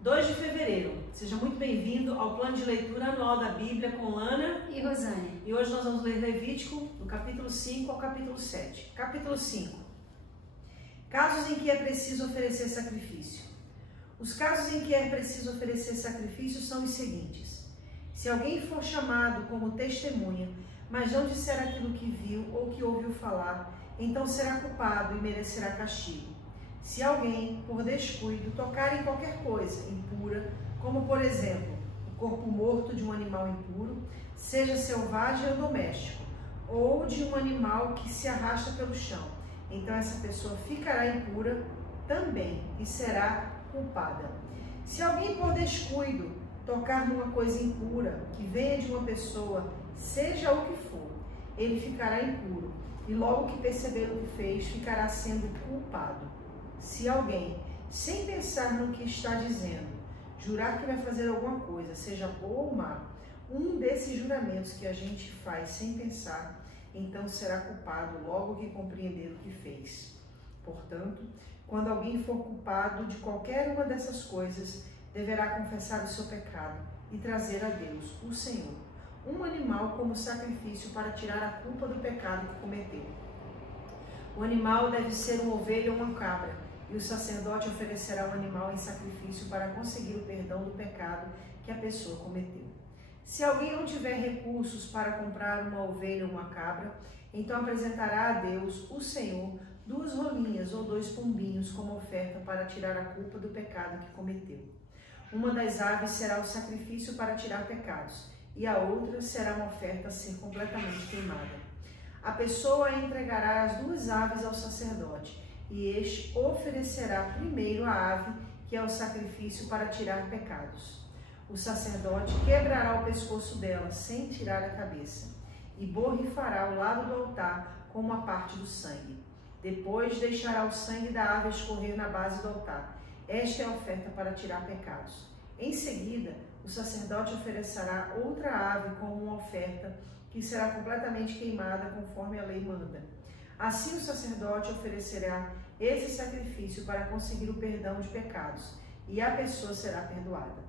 2 de fevereiro. Seja muito bem-vindo ao plano de leitura anual da Bíblia com Lana e Rosane. E hoje nós vamos ler Levítico, do capítulo 5 ao capítulo 7. Capítulo 5. Casos em que é preciso oferecer sacrifício. Os casos em que é preciso oferecer sacrifício são os seguintes. Se alguém for chamado como testemunha, mas não disser aquilo que viu ou que ouviu falar, então será culpado e merecerá castigo. Se alguém, por descuido, tocar em qualquer coisa impura, como por exemplo, o corpo morto de um animal impuro, seja selvagem ou doméstico, ou de um animal que se arrasta pelo chão, então essa pessoa ficará impura também e será culpada. Se alguém por descuido tocar numa coisa impura que venha de uma pessoa, seja o que for, ele ficará impuro e logo que perceber o que fez, ficará sendo culpado. Se alguém, sem pensar no que está dizendo, jurar que vai fazer alguma coisa, seja boa ou má, um desses juramentos que a gente faz sem pensar, então será culpado logo que compreender o que fez. Portanto, quando alguém for culpado de qualquer uma dessas coisas, deverá confessar o seu pecado e trazer a Deus, o Senhor, um animal como sacrifício para tirar a culpa do pecado que cometeu. O animal deve ser uma ovelha ou uma cabra, e o sacerdote oferecerá o animal em sacrifício para conseguir o perdão do pecado que a pessoa cometeu. Se alguém não tiver recursos para comprar uma ovelha ou uma cabra, então apresentará a Deus, o Senhor, 2 rolinhas ou 2 pombinhos como oferta para tirar a culpa do pecado que cometeu. Uma das aves será o sacrifício para tirar pecados, e a outra será uma oferta a ser completamente queimada. A pessoa entregará as 2 aves ao sacerdote, e este oferecerá primeiro a ave, que é o sacrifício para tirar pecados. O sacerdote quebrará o pescoço dela, sem tirar a cabeça, e borrifará o lado do altar com uma parte do sangue. Depois deixará o sangue da ave escorrer na base do altar. Esta é a oferta para tirar pecados. Em seguida, o sacerdote oferecerá outra ave como uma oferta, que será completamente queimada conforme a lei manda. Assim o sacerdote oferecerá esse sacrifício para conseguir o perdão de pecados, e a pessoa será perdoada.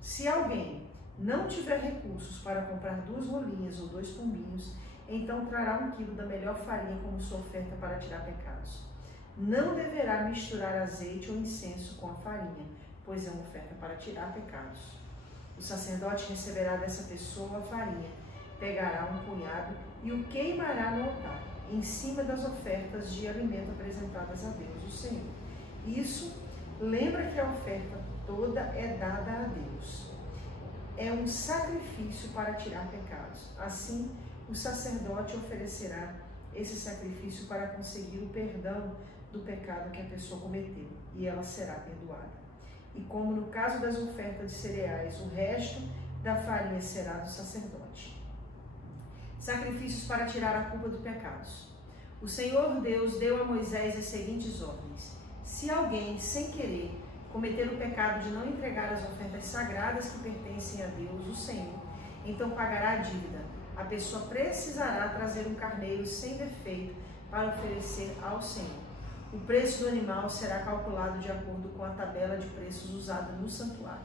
Se alguém não tiver recursos para comprar 2 rolinhas ou 2 pombinhos, então trará 1 quilo da melhor farinha como sua oferta para tirar pecados. Não deverá misturar azeite ou incenso com a farinha, pois é uma oferta para tirar pecados. O sacerdote receberá dessa pessoa a farinha, pegará 1 punhado e o queimará no altar, em cima das ofertas de alimento apresentadas a Deus, o Senhor. Isso lembra que a oferta toda é dada a Deus. É um sacrifício para tirar pecados. Assim, o sacerdote oferecerá esse sacrifício para conseguir o perdão do pecado que a pessoa cometeu, e ela será perdoada. E como no caso das ofertas de cereais, o resto da farinha será do sacerdote. Sacrifícios para tirar a culpa dos pecados. O Senhor Deus deu a Moisés as seguintes ordens. Se alguém, sem querer, cometer o pecado de não entregar as ofertas sagradas que pertencem a Deus, o Senhor, então pagará a dívida. A pessoa precisará trazer um carneiro sem defeito para oferecer ao Senhor. O preço do animal será calculado de acordo com a tabela de preços usada no santuário.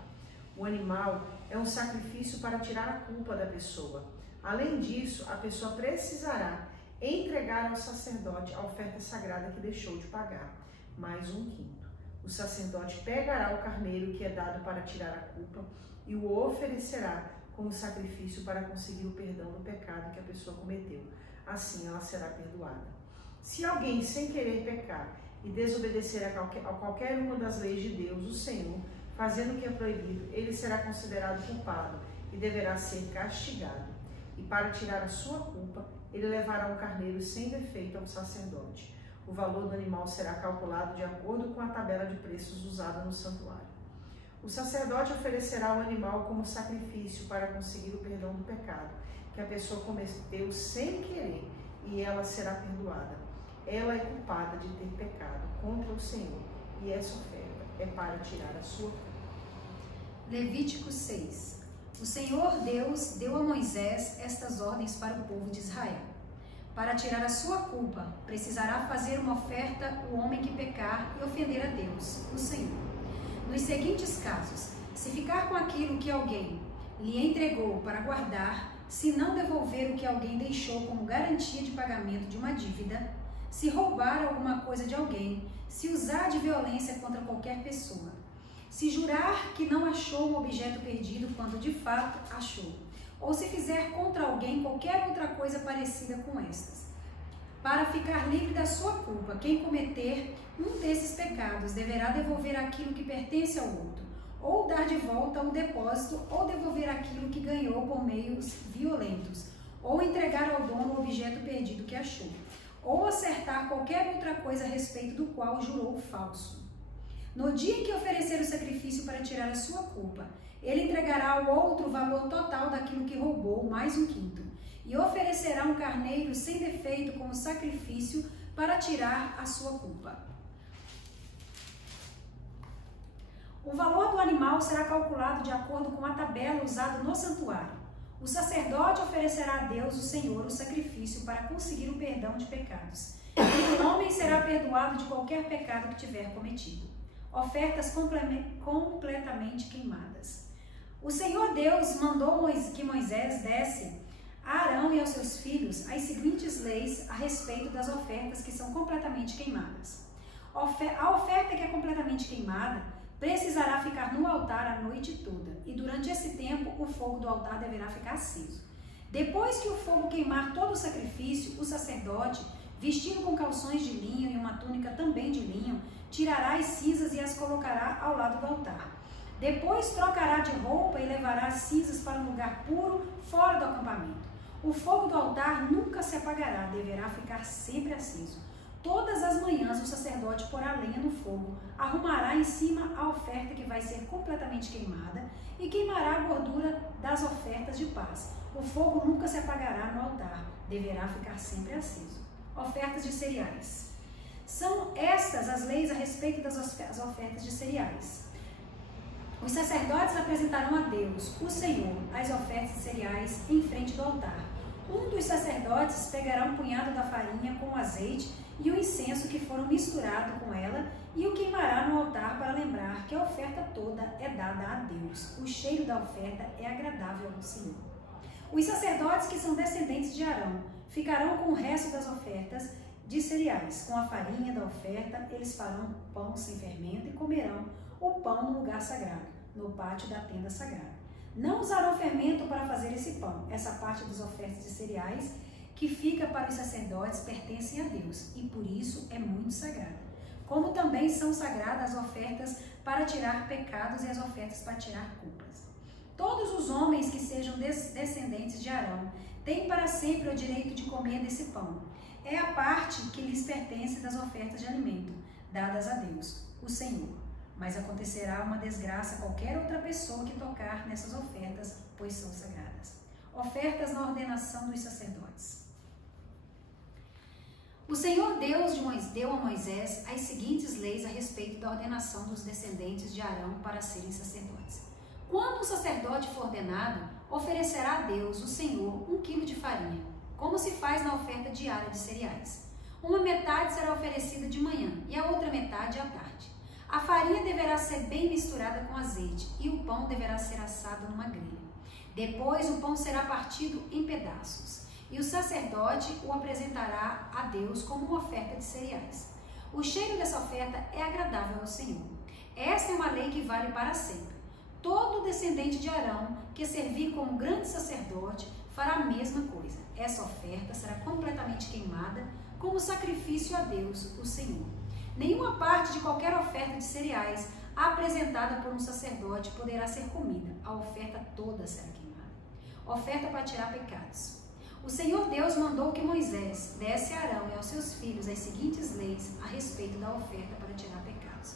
O animal é um sacrifício para tirar a culpa da pessoa. Além disso, a pessoa precisará entregar ao sacerdote a oferta sagrada que deixou de pagar, mais 1/5. O sacerdote pegará o carneiro que é dado para tirar a culpa e o oferecerá como sacrifício para conseguir o perdão do pecado que a pessoa cometeu. Assim ela será perdoada. Se alguém, sem querer pecar e desobedecer a qualquer uma das leis de Deus, o Senhor, fazendo o que é proibido, ele será considerado culpado e deverá ser castigado. E para tirar a sua culpa, ele levará um carneiro sem defeito ao sacerdote. O valor do animal será calculado de acordo com a tabela de preços usada no santuário. O sacerdote oferecerá o animal como sacrifício para conseguir o perdão do pecado que a pessoa cometeu sem querer, e ela será perdoada. Ela é culpada de ter pecado contra o Senhor, e essa oferta é para tirar a sua culpa. Levítico 6. O Senhor Deus deu a Moisés estas ordens para o povo de Israel. Para tirar a sua culpa, precisará fazer uma oferta o homem que pecar e ofender a Deus, o Senhor. nos seguintes casos: se ficar com aquilo que alguém lhe entregou para guardar, se não devolver o que alguém deixou como garantia de pagamento de uma dívida, se roubar alguma coisa de alguém, se usar de violência contra qualquer pessoa, se jurar que não achou um objeto perdido quando de fato achou, ou se fizer contra alguém qualquer outra coisa parecida com estas. Para ficar livre da sua culpa, quem cometer um desses pecados deverá devolver aquilo que pertence ao outro, ou dar de volta o depósito, ou devolver aquilo que ganhou por meios violentos, ou entregar ao dono o objeto perdido que achou, ou acertar qualquer outra coisa a respeito do qual jurou falso. No dia em que oferecer o sacrifício para tirar a sua culpa, ele entregará ao outro o valor total daquilo que roubou, mais um quinto, e oferecerá um carneiro sem defeito como sacrifício para tirar a sua culpa. O valor do animal será calculado de acordo com a tabela usada no santuário. O sacerdote oferecerá a Deus, o Senhor, o sacrifício para conseguir o perdão de pecados. E o homem será perdoado de qualquer pecado que tiver cometido. Ofertas completamente queimadas. O Senhor Deus mandou que Moisés desse a Arão e aos seus filhos as seguintes leis a respeito das ofertas que são completamente queimadas. A oferta que é completamente queimada precisará ficar no altar a noite toda, e durante esse tempo o fogo do altar deverá ficar aceso. Depois que o fogo queimar todo o sacrifício, o sacerdote, vestido com calções de linho e uma túnica também de linho, tirará as cinzas e as colocará ao lado do altar. Depois trocará de roupa e levará as cinzas para um lugar puro, fora do acampamento. O fogo do altar nunca se apagará, deverá ficar sempre aceso. Todas as manhãs o sacerdote porá lenha no fogo, arrumará em cima a oferta que vai ser completamente queimada e queimará a gordura das ofertas de paz. O fogo nunca se apagará no altar, deverá ficar sempre aceso. Ofertas de cereais. São estas as leis a respeito das ofertas de cereais. Os sacerdotes apresentarão a Deus, o Senhor, as ofertas de cereais em frente do altar. Um dos sacerdotes pegará um punhado da farinha com o azeite e o incenso que foram misturados com ela e o queimará no altar para lembrar que a oferta toda é dada a Deus. O cheiro da oferta é agradável ao Senhor. Os sacerdotes que são descendentes de Arão ficarão com o resto das ofertas de cereais. Com a farinha da oferta, eles farão pão sem fermento e comerão o pão no lugar sagrado, no pátio da tenda sagrada. Não usarão fermento para fazer esse pão. Essa parte das ofertas de cereais que fica para os sacerdotes pertencem a Deus e por isso é muito sagrada. Como também são sagradas as ofertas para tirar pecados e as ofertas para tirar culpas. Todos os homens que sejam descendentes de Arão têm para sempre o direito de comer desse pão. É a parte que lhes pertence das ofertas de alimento, dadas a Deus, o Senhor. Mas acontecerá uma desgraça a qualquer outra pessoa que tocar nessas ofertas, pois são sagradas. Ofertas na ordenação dos sacerdotes. O Senhor Deus deu a Moisés as seguintes leis a respeito da ordenação dos descendentes de Arão para serem sacerdotes. Quando um sacerdote for ordenado, oferecerá a Deus, o Senhor, 1 quilo de farinha, como se faz na oferta diária de cereais. Uma metade será oferecida de manhã e a outra metade à tarde. A farinha deverá ser bem misturada com azeite e o pão deverá ser assado numa grelha. Depois o pão será partido em pedaços e o sacerdote o apresentará a Deus como uma oferta de cereais. O cheiro dessa oferta é agradável ao Senhor. Esta é uma lei que vale para sempre. Todo descendente de Arão que servir como grande sacerdote fará a mesma coisa. Essa oferta será completamente queimada como sacrifício a Deus, o Senhor. Nenhuma parte de qualquer oferta de cereais apresentada por um sacerdote poderá ser comida. A oferta toda será queimada. Oferta para tirar pecados. O Senhor Deus mandou que Moisés desse a Arão e aos seus filhos as seguintes leis a respeito da oferta para tirar pecados.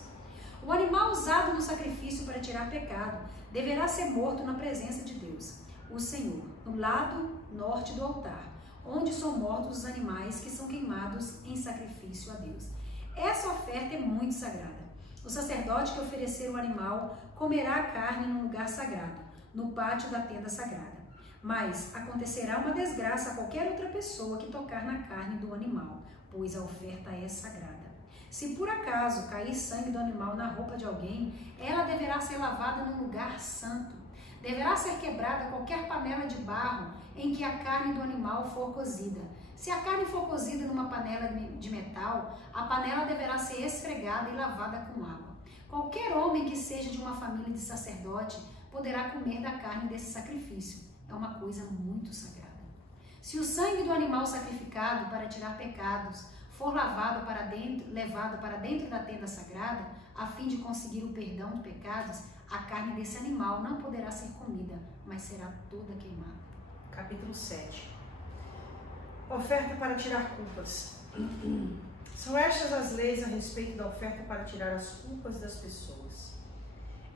O animal usado no sacrifício para tirar pecado deverá ser morto na presença de Deus, o Senhor, no lado norte do altar, onde são mortos os animais que são queimados em sacrifício a Deus. Essa oferta é muito sagrada. O sacerdote que oferecer o animal comerá a carne num lugar sagrado, no pátio da tenda sagrada. Mas acontecerá uma desgraça a qualquer outra pessoa que tocar na carne do animal, pois a oferta é sagrada. Se por acaso cair sangue do animal na roupa de alguém, ela deverá ser lavada num lugar santo. Deverá ser quebrada qualquer panela de barro em que a carne do animal for cozida. Se a carne for cozida numa panela de metal, a panela deverá ser esfregada e lavada com água. Qualquer homem que seja de uma família de sacerdote poderá comer da carne desse sacrifício. É uma coisa muito sagrada. Se o sangue do animal sacrificado para tirar pecados for levado para dentro da tenda sagrada, a fim de conseguir o perdão de pecados, a carne desse animal não poderá ser comida, mas será toda queimada. Capítulo 7. Oferta para tirar culpas. São estas as leis a respeito da oferta para tirar as culpas das pessoas.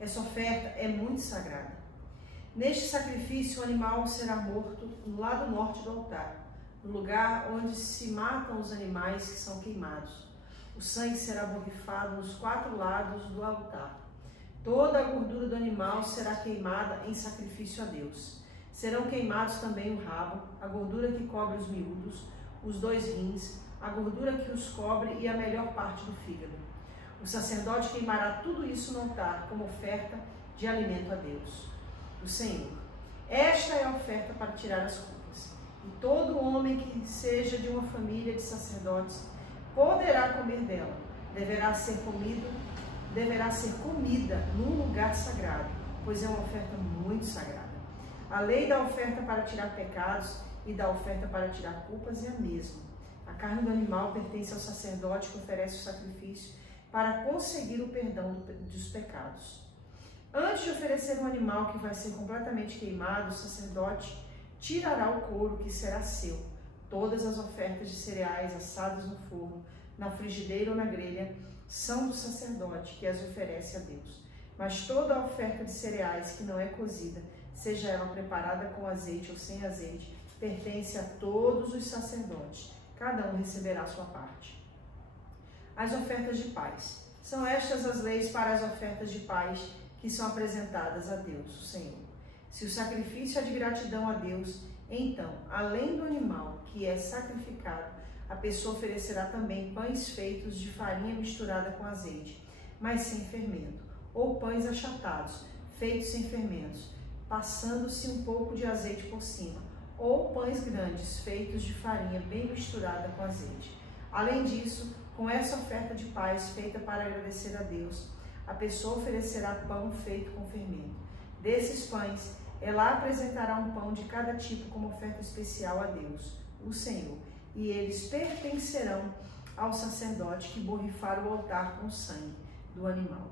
Essa oferta é muito sagrada. Neste sacrifício, o animal será morto no lado norte do altar, no lugar onde se matam os animais que são queimados. O sangue será borrifado nos 4 lados do altar. Toda a gordura do animal será queimada em sacrifício a Deus. Serão queimados também o rabo, a gordura que cobre os miúdos, os 2 rins, a gordura que os cobre e a melhor parte do fígado. O sacerdote queimará tudo isso no altar como oferta de alimento a Deus, o Senhor. Esta é a oferta para tirar as culpas. E todo homem que seja de uma família de sacerdotes poderá comer dela. Deverá ser comida num lugar sagrado, pois é uma oferta muito sagrada. A lei da oferta para tirar pecados e da oferta para tirar culpas é a mesma. A carne do animal pertence ao sacerdote que oferece o sacrifício para conseguir o perdão dos pecados. Antes de oferecer um animal que vai ser completamente queimado, o sacerdote tirará o couro que será seu. Todas as ofertas de cereais assadas no forno, na frigideira ou na grelha, são do sacerdote que as oferece a Deus. Mas toda a oferta de cereais que não é cozida, seja ela preparada com azeite ou sem azeite, pertence a todos os sacerdotes. Cada um receberá a sua parte. As ofertas de paz. São estas as leis para as ofertas de paz que são apresentadas a Deus, o Senhor. Se o sacrifício é de gratidão a Deus, então, além do animal que é sacrificado, a pessoa oferecerá também pães feitos de farinha misturada com azeite, mas sem fermento, ou pães achatados, feitos sem fermentos, passando-se um pouco de azeite por cima, ou pães grandes, feitos de farinha bem misturada com azeite. Além disso, com essa oferta de paz feita para agradecer a Deus, a pessoa oferecerá pão feito com fermento. Desses pães, ela apresentará um pão de cada tipo como oferta especial a Deus, o Senhor, e eles pertencerão ao sacerdote que borrifar o altar com o sangue do animal.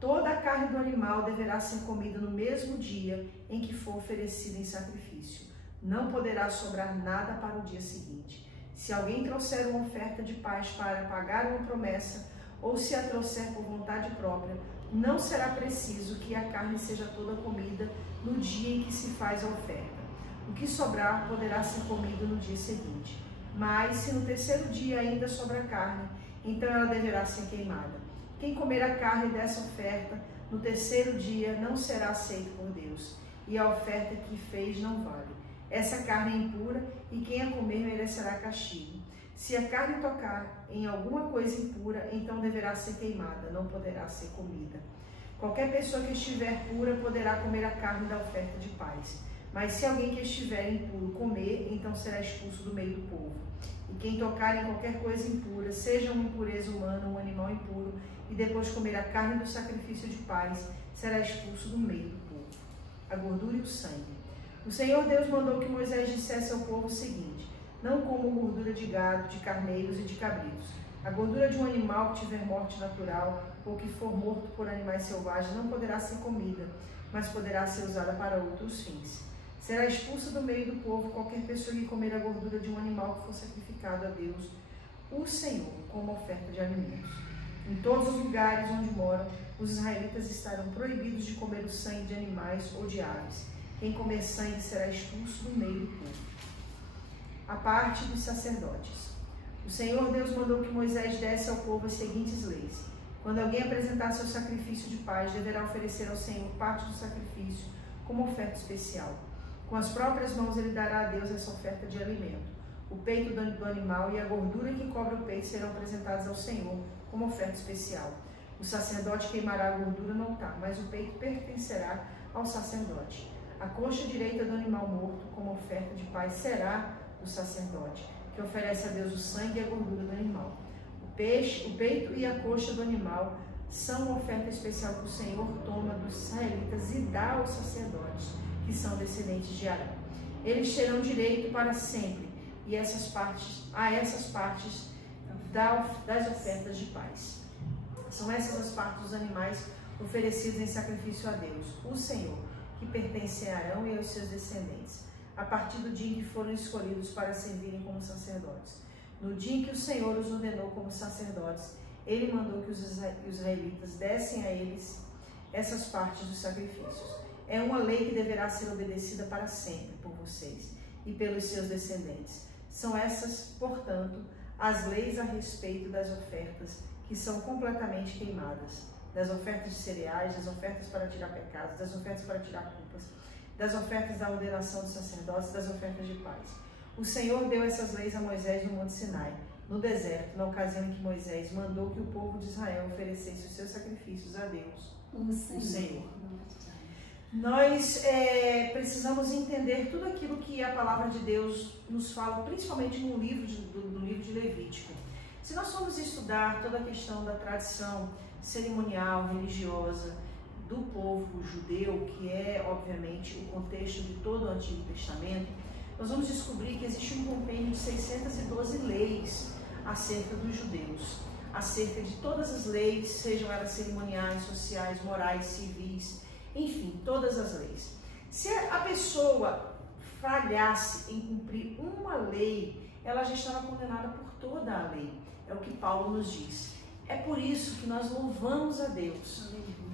Toda a carne do animal deverá ser comida no mesmo dia em que for oferecida em sacrifício. Não poderá sobrar nada para o dia seguinte. Se alguém trouxer uma oferta de paz para pagar uma promessa, ou se a trouxer por vontade própria, não será preciso que a carne seja toda comida no dia em que se faz a oferta. O que sobrar poderá ser comido no dia seguinte. Mas, se no terceiro dia ainda sobra carne, então ela deverá ser queimada. Quem comer a carne dessa oferta no terceiro dia não será aceito por Deus, e a oferta que fez não vale. Essa carne é impura, e quem a comer merecerá castigo. Se a carne tocar em alguma coisa impura, então deverá ser queimada, não poderá ser comida. Qualquer pessoa que estiver pura poderá comer a carne da oferta de paz. Mas se alguém que estiver impuro comer, então será expulso do meio do povo. E quem tocar em qualquer coisa impura, seja uma impureza humana ou um animal impuro, e depois comer a carne do sacrifício de paz, será expulso do meio do povo. A gordura e o sangue. O Senhor Deus mandou que Moisés dissesse ao povo o seguinte: não comam gordura de gado, de carneiros e de cabritos. A gordura de um animal que tiver morte natural ou que for morto por animais selvagens não poderá ser comida, mas poderá ser usada para outros fins. Será expulsa do meio do povo qualquer pessoa que comer a gordura de um animal que for sacrificado a Deus, o Senhor, como oferta de alimentos. Em todos os lugares onde moram, os israelitas estarão proibidos de comer o sangue de animais ou de aves. Quem comer sangue será expulso do meio do povo. A parte dos sacerdotes. O Senhor Deus mandou que Moisés desse ao povo as seguintes leis. Quando alguém apresentar seu sacrifício de paz, deverá oferecer ao Senhor parte do sacrifício como oferta especial. Com as próprias mãos ele dará a Deus essa oferta de alimento. O peito do animal e a gordura que cobre o peito serão apresentados ao Senhor como oferta especial. O sacerdote queimará a gordura no altar, mas o peito pertencerá ao sacerdote. A coxa direita do animal morto, como oferta de paz, será do sacerdote, que oferece a Deus o sangue e a gordura do animal. O peito e a coxa do animal são uma oferta especial que o Senhor toma dos israelitas e dá aos sacerdotes, que são descendentes de Arão. Eles terão direito para sempre a essas partes das ofertas de paz. São essas as partes dos animais oferecidos em sacrifício a Deus, o Senhor, que pertencem a Arão e aos seus descendentes, a partir do dia em que foram escolhidos para servirem como sacerdotes. No dia em que o Senhor os ordenou como sacerdotes, ele mandou que os israelitas dessem a eles essas partes dos sacrifícios. É uma lei que deverá ser obedecida para sempre por vocês e pelos seus descendentes. São essas, portanto, as leis a respeito das ofertas que são completamente queimadas, das ofertas de cereais, das ofertas para tirar pecados, das ofertas para tirar culpas, das ofertas da ordenação dos sacerdotes, das ofertas de paz. O Senhor deu essas leis a Moisés no Monte Sinai, no deserto, na ocasião em que Moisés mandou que o povo de Israel oferecesse os seus sacrifícios a Deus, o Senhor. Nós precisamos entender tudo aquilo que a palavra de Deus nos fala, principalmente no livro de Levítico. Se nós formos estudar toda a questão da tradição cerimonial, religiosa do povo judeu, que é, obviamente, o contexto de todo o Antigo Testamento, nós vamos descobrir que existe um compêndio de 612 leis acerca dos judeus, acerca de todas as leis, sejam elas cerimoniais, sociais, morais, civis, enfim, todas as leis. Se a pessoa falhasse em cumprir uma lei, ela já estava condenada por toda a lei. É o que Paulo nos diz. É por isso que nós louvamos a Deus,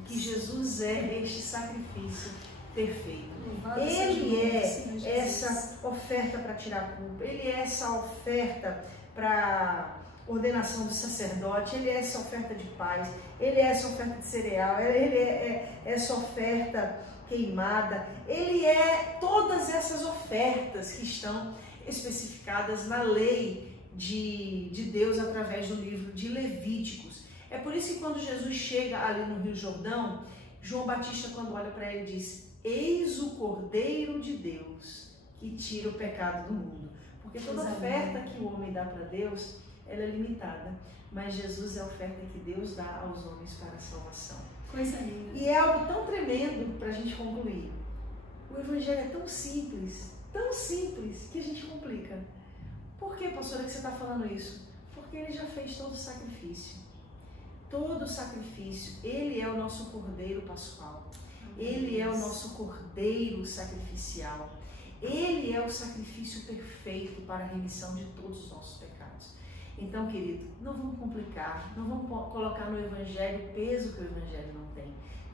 que Jesus é este sacrifício perfeito. Ele é essa oferta para tirar a culpa, ele é essa oferta para ordenação do sacerdote, ele é essa oferta de paz, ele é essa oferta de cereal, ele é essa oferta queimada, ele é todas essas ofertas que estão especificadas na lei de Deus através do livro de Levíticos. É por isso que quando Jesus chega ali no Rio Jordão, João Batista, quando olha para ele, diz: eis o Cordeiro de Deus que tira o pecado do mundo. Porque toda oferta que o homem dá para Deus, ela é limitada, mas Jesus é a oferta que Deus dá aos homens para a salvação. Coisa linda. E é algo tão tremendo para a gente concluir. O Evangelho é tão simples que a gente complica. Por que, pastora, que você está falando isso? Porque ele já fez todo o sacrifício. Todo o sacrifício. Ele é o nosso Cordeiro Pascual. Ele é o nosso Cordeiro Sacrificial. Ele é o sacrifício perfeito para a remissão de todos os nossos pecados. Então, querido, não vamos complicar, não vamos colocar no Evangelho o peso que o Evangelho não tem.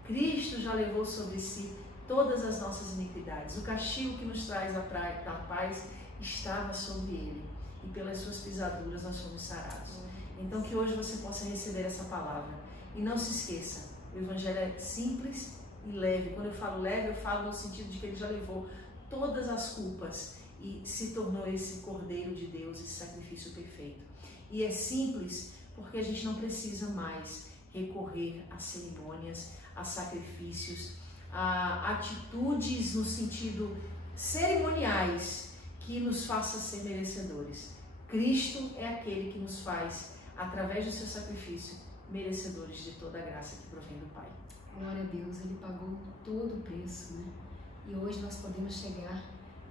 Cristo já levou sobre si todas as nossas iniquidades. O castigo que nos traz a paz estava sobre ele, e pelas suas pisaduras nós fomos sarados. Então, que hoje você possa receber essa palavra. E não se esqueça, o Evangelho é simples e leve. Quando eu falo leve, eu falo no sentido de que ele já levou todas as culpas e se tornou esse Cordeiro de Deus, esse sacrifício perfeito. E é simples porque a gente não precisa mais recorrer a cerimônias, a sacrifícios, a atitudes no sentido cerimoniais que nos façam ser merecedores. Cristo é aquele que nos faz, através do seu sacrifício, merecedores de toda a graça que provém do Pai. Glória a Deus, ele pagou todo o preço, né? E hoje nós podemos chegar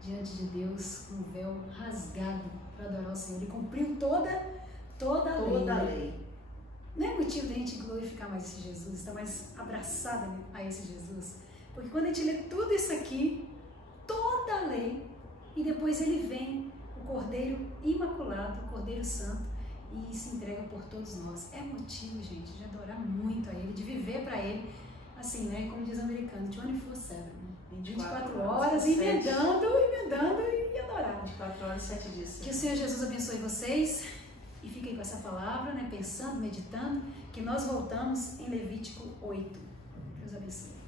diante de Deus com o véu rasgado para adorar o Senhor. Ele cumpriu toda a lei. Não é motivo da gente glorificar mais esse Jesus, estar mais abraçada a esse Jesus. Porque quando a gente lê tudo isso aqui, toda a lei, e depois ele vem, o Cordeiro Imaculado, o Cordeiro Santo, e se entrega por todos nós. É motivo, gente, de adorar muito a ele, de viver para ele, assim, né? Como diz o americano, 24/7, né? 24 horas, emendando e adorar. 24 horas, 7 dias. Que o Senhor Jesus abençoe vocês e fiquem com essa palavra, né? Pensando, meditando, que nós voltamos em Levítico 8. Deus abençoe.